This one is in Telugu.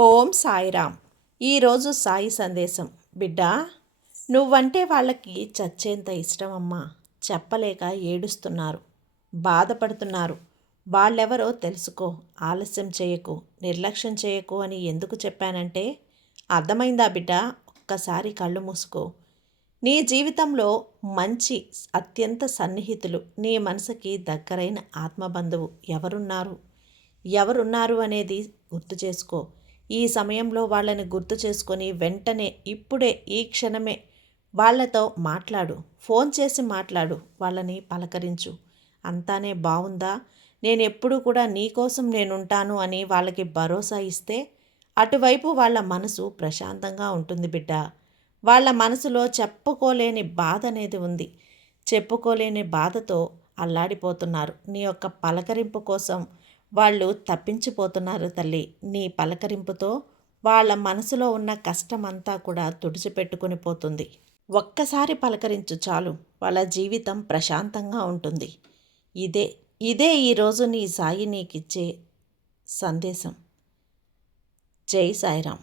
ఓం సాయిరామ్. ఈరోజు సాయి సందేశం. బిడ్డా, నువ్వంటే వాళ్ళకి చచ్చేంత ఇష్టమమ్మా. చెప్పలేక ఏడుస్తున్నారు, బాధపడుతున్నారు. వాళ్ళెవరో తెలుసుకో, ఆలస్యం చేయకు, నిర్లక్ష్యం చేయకు అని ఎందుకు చెప్పానంటే, అర్థమైందా బిడ్డా? ఒక్కసారి కళ్ళు మూసుకో. నీ జీవితంలో మంచి అత్యంత సన్నిహితులు, నీ మనసుకి దగ్గరైన ఆత్మబంధువు ఎవరున్నారు అనేది గుర్తు చేసుకో. ఈ సమయంలో వాళ్ళని గుర్తు చేసుకొని వెంటనే ఇప్పుడే ఈ క్షణమే వాళ్ళతో మాట్లాడు. ఫోన్ చేసి మాట్లాడు, వాళ్ళని పలకరించు. అంతానే బావుందా, నేనెప్పుడు కూడా నీకోసం నేనుంటాను అని వాళ్ళకి భరోసా ఇస్తే అటువైపు వాళ్ళ మనసు ప్రశాంతంగా ఉంటుంది బిడ్డ. వాళ్ళ మనసులో చెప్పుకోలేని బాధ అనేది ఉంది. చెప్పుకోలేని బాధతో అల్లాడిపోతున్నారు. నీ యొక్క పలకరింపు కోసం వాళ్ళు తప్పించిపోతున్నారు తల్లి. నీ పలకరింపుతో వాళ్ళ మనసులో ఉన్న కష్టమంతా కూడా తుడిచిపెట్టుకుని పోతుంది. ఒక్కసారి పలకరించు చాలు, వాళ్ళ జీవితం ప్రశాంతంగా ఉంటుంది. ఇదే ఇదే ఈరోజు నీ సాయి నీకిచ్చే సందేశం. జై సాయిరాం.